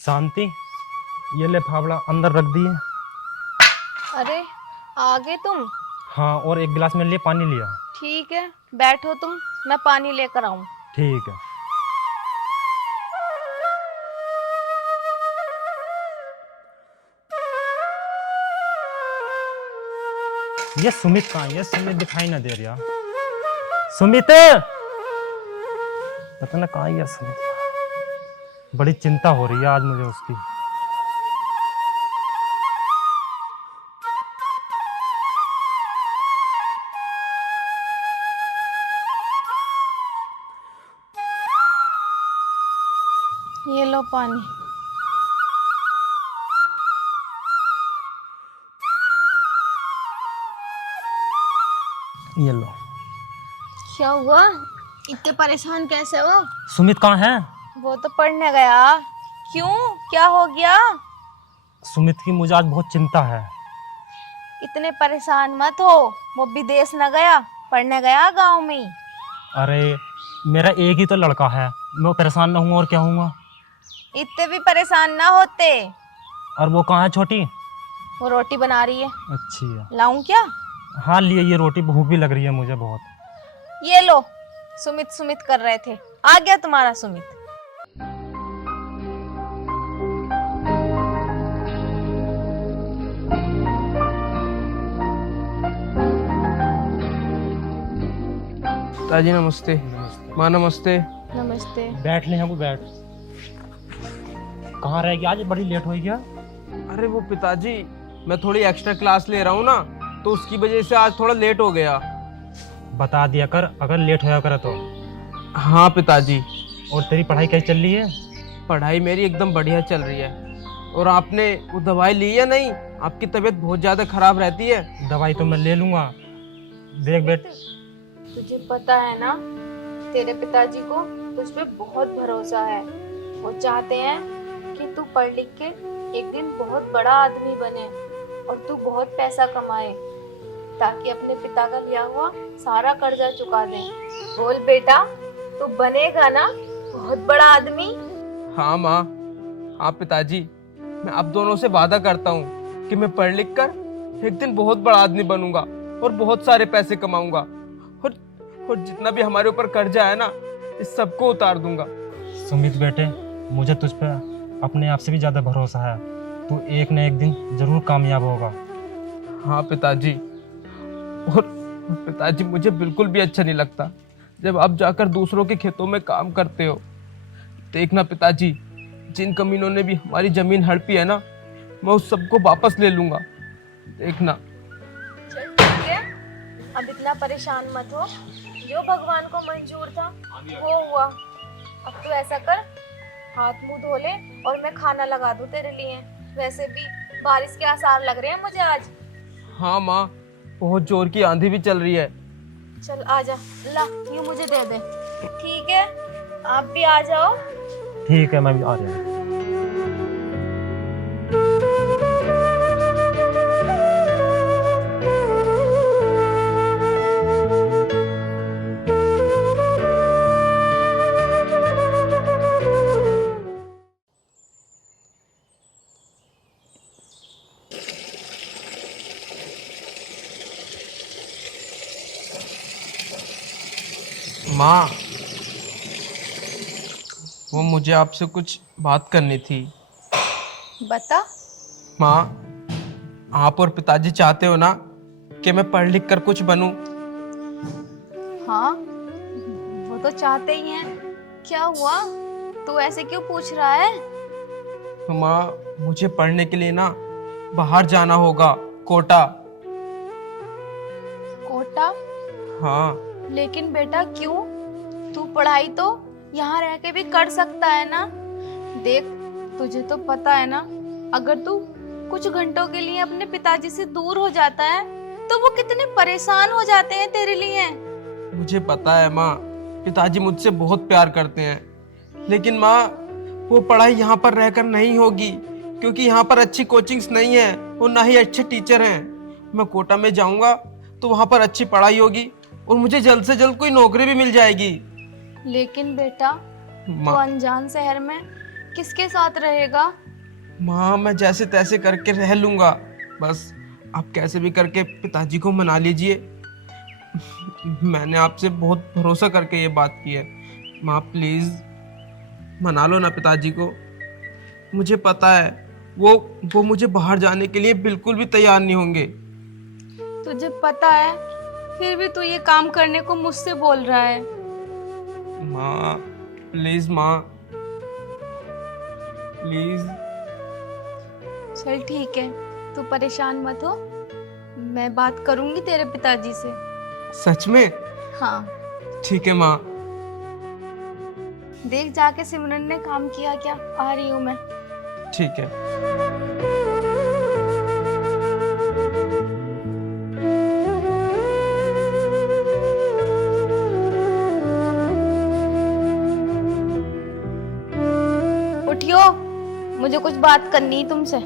शांति, ये ले फावड़ा अंदर रख दिए। अरे आ गए तुम। हाँ, और एक गिलास मेरे लिए पानी लिया। ठीक है, बैठो तुम, मैं पानी लेकर आऊं। ठीक है। ये सुमित कहाँ है? ये सुमित दिखाई ना दे रहा। सुमित, पता ना कहाँ है ये सुमित। बड़ी चिंता हो रही है आज मुझे उसकी। ये लो पानी। ये लो। क्या हुआ, इतने परेशान कैसे हो? सुमित कहाँ है? वो तो पढ़ने गया। क्यों, क्या हो गया? सुमित की मुझे आज बहुत चिंता है। इतने परेशान मत हो, वो विदेश न गया, पढ़ने गया गांव में ही। अरे मेरा एक ही तो लड़का है, मैं परेशान ना हूँ और क्या हूँगा। इतने भी परेशान ना होते। और वो कहाँ है छोटी? वो रोटी बना रही है। अच्छी है। लाऊं क्या? हाँ लिए, ये रोटी भूख भी लग रही है मुझे बहुत। ये लो। सुमित सुमित कर रहे थे, आ गया तुम्हारा सुमित। ताजी नमस्ते। माँ नमस्ते। नमस्ते। बैठ ले, वो बैठ। कहाँ रह गया आज, बड़ी लेट हो गया। अरे वो पिताजी, मैं थोड़ी एक्स्ट्रा क्लास ले रहा हूँ ना, तो उसकी वजह से आज थोड़ा लेट हो गया। बता दिया कर अगर लेट होया करे तो। हाँ पिताजी। और तेरी पढ़ाई कैसी चल रही है? पढ़ाई मेरी एकदम बढ़िया चल रही है। और आपने वो दवाई ली या नहीं? आपकी तबीयत बहुत ज़्यादा खराब रहती है। दवाई तो मैं ले लूँगा। देख बेट, तुझे पता है ना, तेरे पिताजी को तुझ पे बहुत भरोसा है। वो चाहते हैं कि तू पढ़ लिख के एक दिन बहुत बड़ा आदमी बने और तू बहुत पैसा कमाए, ताकि अपने पिता का लिया हुआ सारा कर्जा चुका दे। बोल बेटा, तू बनेगा ना बहुत बड़ा आदमी? हाँ माँ, हाँ पिताजी, मैं आप दोनों से वादा करता हूँ कि मैं पढ़ लिख कर एक दिन बहुत बड़ा आदमी बनूंगा और बहुत सारे पैसे कमाऊंगा। और जितना भी हमारे ऊपर कर्जा है ना, इस सबको उतार दूंगा। सुमित बेटे, मुझे तुझ पे अपने आप से भी ज़्यादा भरोसा है। तू एक न एक दिन जरूर कामयाब होगा। हाँ पिताजी। और पिताजी, मुझे बिल्कुल भी अच्छा नहीं लगता जब आप जाकर दूसरों के खेतों में काम करते हो। देखना पिताजी, जिन कमीनों ने भी हमारी जमीन हड़पी है ना, मैं उस सबको वापस ले लूंगा। देखना। चल ठीक है, अब इतना परेशान मत हो। जो भगवान को मंजूर था वो हुआ। अब तू ऐसा कर, हाथ मुंह धो ले और मैं खाना लगा दूं तेरे लिए। वैसे भी बारिश के आसार लग रहे हैं मुझे आज। हाँ माँ, बहुत जोर की आंधी भी चल रही है। चल आजा, ला ये मुझे दे दे। ठीक है, आप भी आ जाओ। ठीक है, मैं भी आ रहा हूँ। माँ, वो मुझे आपसे कुछ बात करनी थी। बता। माँ, आप और पिताजी चाहते हो ना कि मैं पढ़ लिख कर कुछ बनूं? हाँ, वो तो चाहते ही हैं। क्या हुआ, तू ऐसे क्यों पूछ रहा है? तो माँ, मुझे पढ़ने के लिए ना बाहर जाना होगा, कोटा। कोटा? हाँ। लेकिन बेटा क्यों? तू पढ़ाई तो यहाँ रह के भी कर सकता है ना। देख, तुझे तो पता है ना, अगर तू कुछ घंटों के लिए अपने पिताजी से दूर हो जाता है तो वो कितने परेशान हो जाते हैं तेरे लिए। मुझे पता है माँ, पिताजी मुझसे बहुत प्यार करते हैं। लेकिन माँ, वो पढ़ाई यहाँ पर रहकर नहीं होगी, क्योंकि यहाँ पर अच्छी कोचिंग्स नहीं है और ना ही अच्छे टीचर हैं। मैं कोटा में जाऊँगा तो वहाँ पर अच्छी पढ़ाई होगी और मुझे जल्द से जल्द कोई नौकरी भी मिल जाएगी। लेकिन बेटा, तू अनजान शहर में किसके साथ रहेगा? माँ मैं जैसे तैसे करके रह लूंगा, बस आप कैसे भी करके पिताजी को मना लीजिए। मैंने आपसे बहुत भरोसा करके ये बात की है। माँ प्लीज मना लो ना पिताजी को। मुझे पता है वो मुझे बाहर जाने के लिए बिल्कुल भी तैयार नहीं होंगे। तुझे पता है फिर भी तू ये काम करने को मुझसे बोल रहा है। माँ प्लीज, माँ प्लीज। चल ठीक है, तू परेशान मत हो, मैं बात करूंगी तेरे पिताजी से। सच में? हाँ, ठीक है माँ। देख जाके सिमरन ने काम किया क्या, आ रही हूँ मैं। ठीक है। उठियो, मुझे कुछ बात करनी है तुमसे।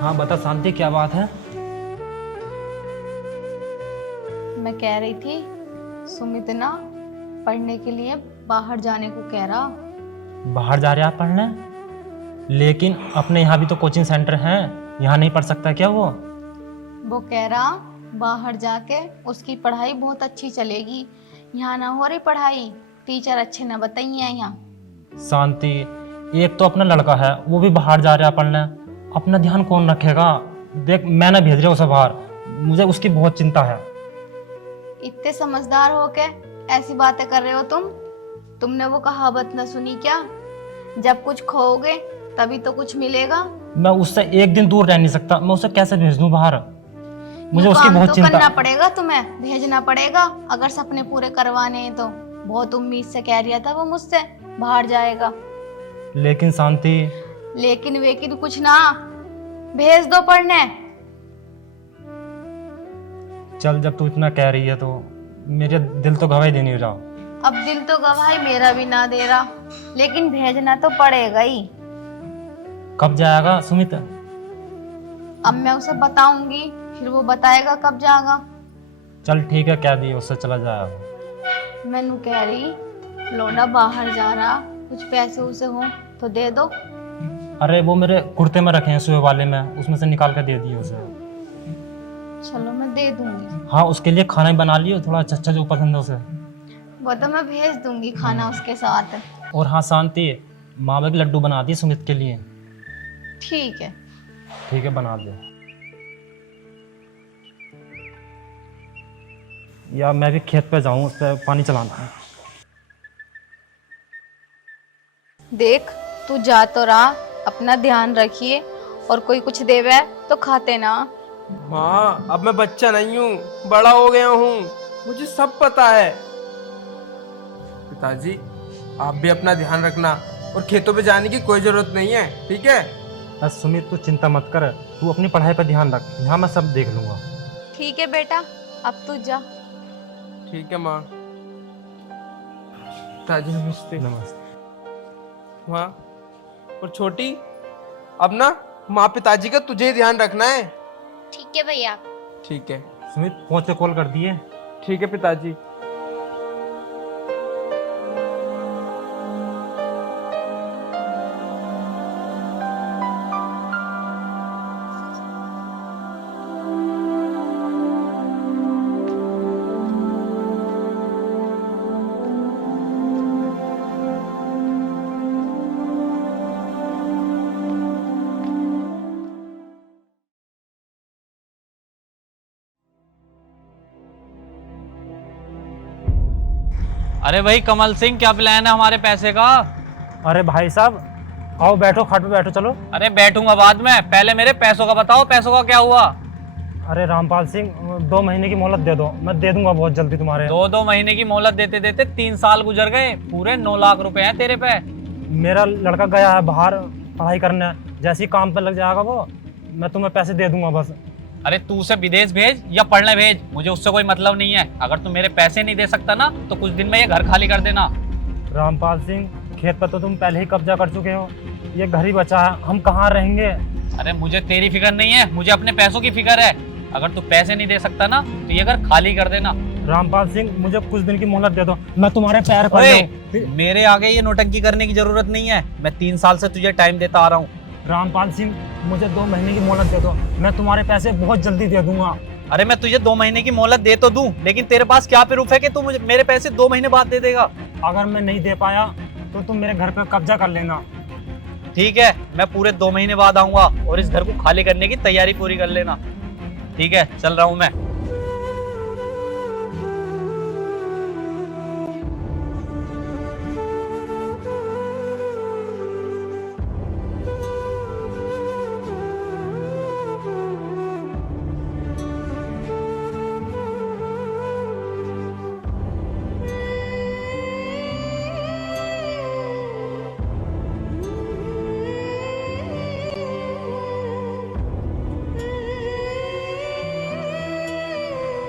हाँ बता शांति, क्या बात है? मैं कह रही थी सुमित ना पढ़ने के लिए बाहर जाने को कह रहा। बाहर जा रहे आप पढ़ने? लेकिन अपने यहाँ भी तो कोचिंग सेंटर हैं, यहाँ नहीं पढ़ सकता क्या वो? वो कह रहा बाहर जाके उसकी पढ़ाई बहुत अच्छी चलेगी, यहाँ ना हो रही पढ़ाई, टीचर अच्छे ना बताइए यहाँ। शांति, एक तो अपना लड़का है वो भी बाहर जा रहा पढ़ने, अपना ध्यान कौन रखेगा? देख मैं ना भेज रहा उसे बाहर, मुझे उसकी बहुत चिंता है। इतने समझदार हो के ऐसी बातें कर रहे हो तुमने वो कहावत न सुनी क्या, जब कुछ खोओगे तभी तो कुछ मिलेगा। मैं उससे एक दिन दूर रह नहीं सकता, मैं उसे कैसे भेज दूं बाहर? मुझे ये उसकी काम बहुत तो चिंता। करना पड़ेगा तुम्हें, भेजना पड़ेगा अगर सपने पूरे करवाने हैं तो। बहुत उम्मीद से कह रहा था वो मुझसे बाहर जाएगा। लेकिन शांति, लेकिन वेकिन कुछ ना, भेज दो पढ़ने। चल जब तू इतना कह रही है तो मेरे दिल तो गवाही दे नहीं रहा। अब दिल तो गवाही मेरा भी ना दे रहा, लेकिन भेजना तो पड़ेगा ही। कब जाएगा सुमित? अब मैं उसे बताऊंगी, फिर वो बताएगा कब जाएगा। चल ठीक है, कह दी उससे चला जाएगा। मैनू कह रही लोडा बाहर जा रहा, कुछ पैसे उसे हो तो दे दो। अरे वो मेरे कुर्ते में रखे हैं सुबह वाले में, उसमें से निकाल कर दे दिए उसे। चलो मैं दे दूंगी। हाँ उसके लिए खाना ही बना लियो, थोड़ा अच्छा अच्छा जो पसंद है उसे। वो तो मैं भेज दूंगी खाना उसके साथ। और हाँ शांति, मावा के लड्डू बना दिए सुमित के लिए। ठीक है। ठीक है बना दे। या मैं भी खेत पे जाऊं, उस पर पानी चलाना है। देख तू जा तो रहा, अपना ध्यान रखिए, और कोई कुछ देवे तो खाते ना। माँ अब मैं बच्चा नहीं हूँ, बड़ा हो गया हूँ, मुझे सब पता है। पिताजी आप भी अपना ध्यान रखना, और खेतों पे जाने की कोई जरूरत नहीं है, ठीक है? बस सुमित तू चिंता मत कर, तू अपनी पढ़ाई पर ध्यान रख, यहाँ मैं सब देख लूंगा। ठीक है बेटा, अब तू जा। ठीक है माँ। पिताजी नमस्ते। नमस्ते। माँ और छोटी, अब ना माँ पिताजी का तुझे ही ध्यान रखना है। ठीक है भैया। ठीक है। सुमित पहुंच के कॉल कर दिए। ठीक है पिताजी। अरे भाई कमल सिंह, क्या प्लान है हमारे पैसे का? अरे भाई साहब आओ बैठो, खाट पे बैठो चलो। अरे बैठूंगा बाद में, पहले मेरे पैसों का बताओ, पैसों का क्या हुआ? अरे रामपाल सिंह 2 महीने की मोहलत दे दो, मैं दे दूंगा बहुत जल्दी तुम्हारे। 2 महीने की मोहलत देते देते 3 साल गुजर गए, पूरे 9 लाख रुपए हैं तेरे पे। मेरा लड़का गया है बाहर पढ़ाई करने, जैसे ही काम पे लग जाएगा वो, मैं तुम्हें पैसे दे दूंगा बस। अरे तू उसे विदेश भेज या पढ़ने भेज, मुझे उससे कोई मतलब नहीं है। अगर तू मेरे पैसे नहीं दे सकता ना तो कुछ दिन में ये घर खाली कर देना। रामपाल सिंह खेत पर तो तुम पहले ही कब्जा कर चुके हो, ये घर ही बचा है, हम कहाँ रहेंगे? अरे मुझे तेरी फिक्र नहीं है, मुझे अपने पैसों की फिक्र है। अगर तू पैसे नहीं दे सकता ना तो ये घर खाली कर देना। रामपाल सिंह, मुझे कुछ दिन की मोहलत दे दो, मैं तुम्हारे पैर पड़ ओए, जाऊं। मेरे आगे ये नौटंकी करने की जरूरत नहीं है। मैं 3 साल से तुझे टाइम देता आ रहा हूँ। रामपाल सिंह, मुझे 2 महीने की मोहलत दे दो, मैं तुम्हारे पैसे बहुत जल्दी दे दूंगा। अरे मैं तुझे 2 महीने की मोहलत दे तो दूं, लेकिन तेरे पास क्या प्रूफ है कि तू मुझे मेरे पैसे 2 महीने बाद दे देगा? अगर मैं नहीं दे पाया तो तुम मेरे घर पर कब्जा कर लेना। ठीक है, मैं पूरे 2 महीने बाद आऊंगा और इस घर को खाली करने की तैयारी पूरी कर लेना। ठीक है, चल रहा हूं मैं।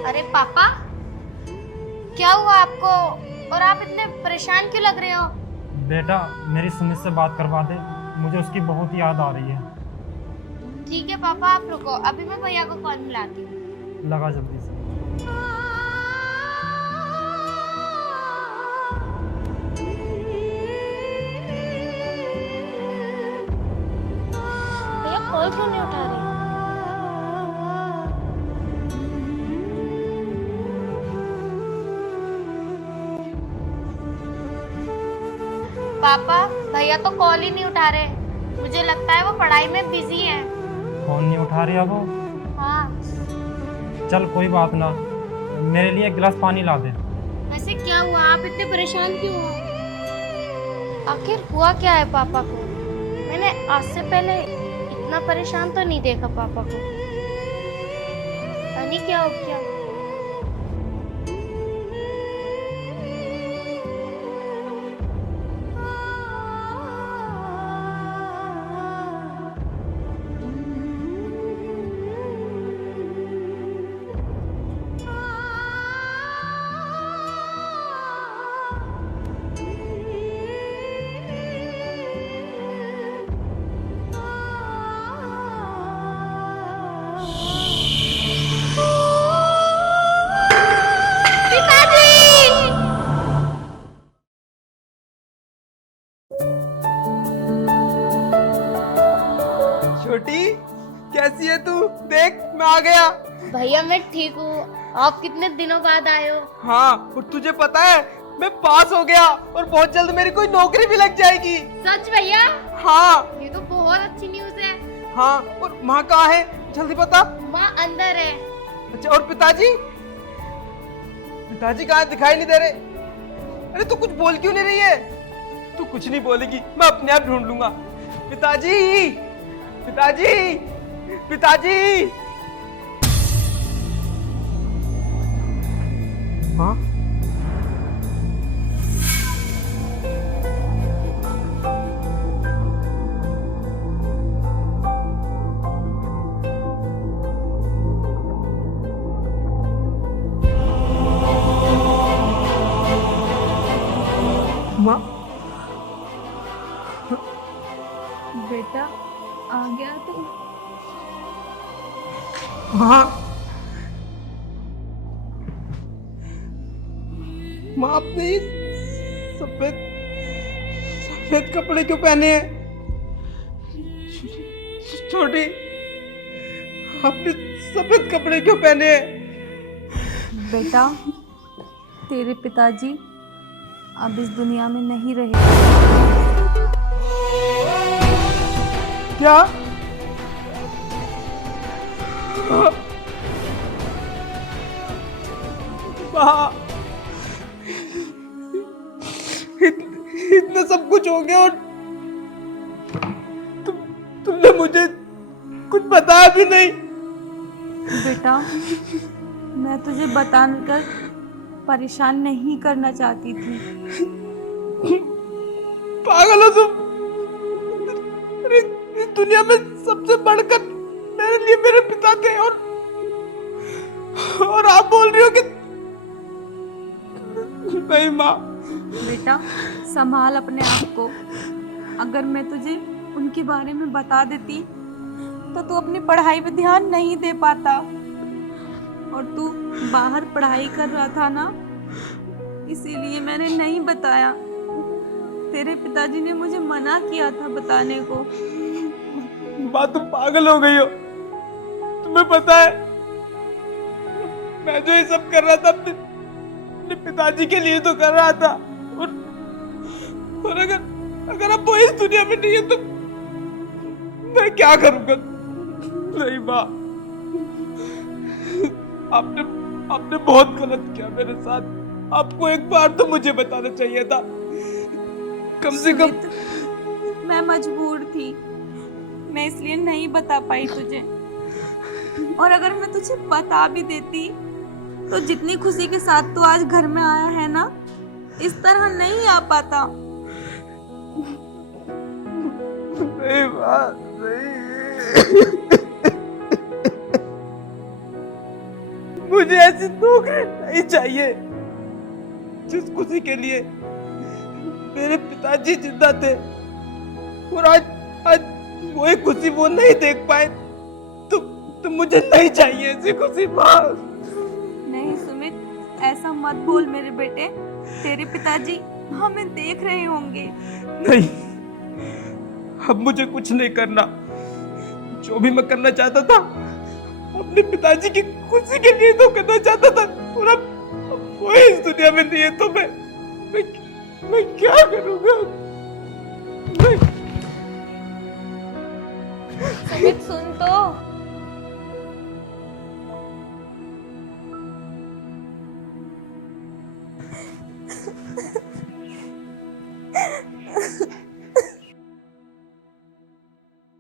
अरे पापा, क्या हुआ आपको और आप इतने परेशान क्यों लग रहे हो? बेटा, मेरी सुमित से बात करवा दे, मुझे उसकी बहुत याद आ रही है। ठीक है पापा, आप रुको, अभी मैं भैया को कॉल मिलाती हूँ। लगा जल्दी से। भैया कॉल क्यों नहीं उठा रहे? पापा, भैया तो कॉल ही नहीं उठा रहे। मुझे लगता है वो पढ़ाई में बिजी है। फोन नहीं उठा रही है वो? हाँ। चल कोई बात ना, मेरे लिए एक गिलास पानी ला दे। वैसे क्या हुआ, आप इतने परेशान क्यों हो? आखिर हुआ क्या है पापा को? मैंने आज से पहले इतना परेशान तो नहीं देखा पापा को। नहीं, क्या हो गया? छोटी, कैसी है तू? देख, मैं आ गया। भैया मैं ठीक हूँ। आप कितने दिनों बाद आए हो? हाँ, और तुझे पता है मैं पास हो गया और बहुत जल्द मेरी कोई नौकरी भी लग जाएगी। सच भैया? हाँ ये तो बहुत अच्छी न्यूज़ है। हाँ, और माँ कहाँ है? जल्दी बता। माँ अंदर है। अच्छा, और पिताजी? पिताजी कहाँ? दिखाई नहीं दे रहे। अरे तू कुछ बोल क्यों नहीं रही है? तू कुछ नहीं बोलेगी, मैं अपने आप ढूंढ लूंगा। पिताजी, पिताजी, पिताजी। हाँ, माँ। बेटा, आ गया तू? हाँ माँ, आपने ये सफेद सफेद कपड़े क्यों पहने हैं? छोटी, आपने सफेद कपड़े क्यों पहने हैं? बेटा, तेरे पिताजी अब इस दुनिया में नहीं रहे। क्या? माँ, इतना सब कुछ हो गया और तुमने मुझे कुछ बताया भी नहीं। बेटा, मैं तुझे बताकर परेशान नहीं करना चाहती थी। पागल हो तुम। अरे इस दुनिया में सबसे बढ़कर मेरे लिए मेरे पिता थे और आप बोल रही हो कि नहीं। माँ, बेटा, संभाल अपने आप को। अगर मैं तुझे उनके बारे में बता देती तो तू अपनी पढ़ाई पे ध्यान नहीं दे पाता। और तू बाहर पढ़ाई कर रहा था ना, इसीलिए मैंने नहीं बताया। तेरे पिताजी ने मुझे मना किया था बताने को। माँ तुम पागल हो गई हो। तुम्हें पता है मैं जो ये सब कर रहा था अपने पिताजी के लिए तो कर रहा था, और अगर अब वो इस दुनिया में नहीं है तो मैं क्या करूंगा? नहीं माँ, आपने बहुत गलत किया मेरे साथ। आपको एक बार तो मुझे बताना चाहिए था, कम से कम। सुमित, मैं मजबूर थी, मैं इसलिए नहीं बता पाई तुझे। और अगर मैं तुझे बता भी देती तो जितनी खुशी के साथ तू आज घर में आया है ना, इस तरह नहीं आ पाता। नहीं बात नहीं। मुझे ऐसी नौकरी नहीं चाहिए जिस खुशी के लिए मेरे पिताजी जिंदा थे, और आज वो एक खुशी वो नहीं देख पाए। तो मुझे नहीं चाहिए ऐसी खुशी। बात नहीं सुमित, ऐसा मत बोल मेरे बेटे। तेरे पिताजी हमें देख रहे होंगे। नहीं, अब मुझे कुछ नहीं करना। जो भी मैं करना चाहता था अपने पिताजी की खुशी के लिए तो करना चाहता था, और अब वो इस दुनिया में नहीं है तो मैं क्या करूंगा? सुमित सुन तो।